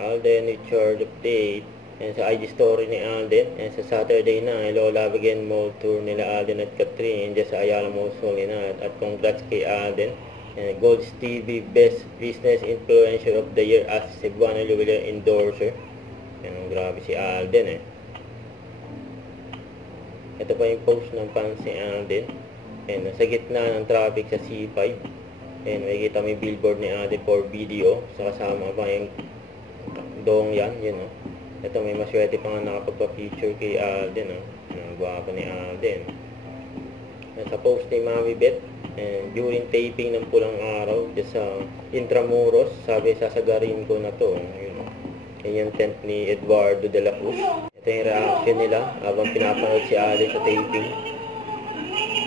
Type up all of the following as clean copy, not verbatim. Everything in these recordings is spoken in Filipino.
Alden with short update. And sa IG story ni Alden. And sa Saturday na, Hello Love Again Mall Tour nila Alden at Catherine. Diyas sa Ayala Mall na. At congrats kay Alden. And Golds TV Best Business Influencer of the Year as Cebuano Jubilee Endorser. Yan, grabe si Alden eh. Ito pa yung post ng fans ni Alden. And sa gitna ng traffic sa C5. And makikita may billboard ni Alden for video. Sa kasama pa yung dong yan, yun oh. Ito may maswerte pa nga nakapagpa-feature kay Alden oh. Ang gwapo ni Alden. Sa post ni Mami Beth, and during taping ng Pulang Araw, just sa Intramuros, sabi sasagarin ko na to. Yun oh. Yan yung tent ni Eduardo de la Cruz. Ito yung reaction nila habang pinapanood si Alden sa taping.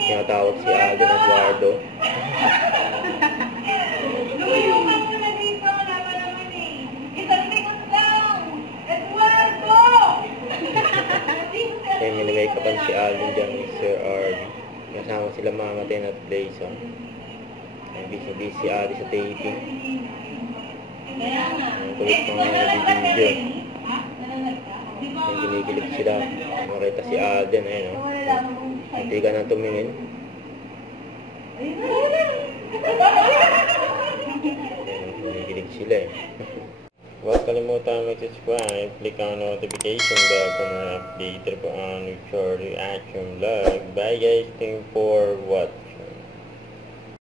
Tinatawag si Alden Eduardo. Kaya minimake-upan si Alden dyan ni Sir RB. Kasama sila Mama Ten at Blason. Busy si Alden sa taping. Ang kulit pa nga nabibidyo. Yung ginigilig sila. Makita si Alden. Ayun o. Hindi ka na tumingin. Ginigilig sila eh. Huwag kalimutan mag-subscribe, click on notification bell for more update po on your reaction vlog. Bye guys, thank you for what?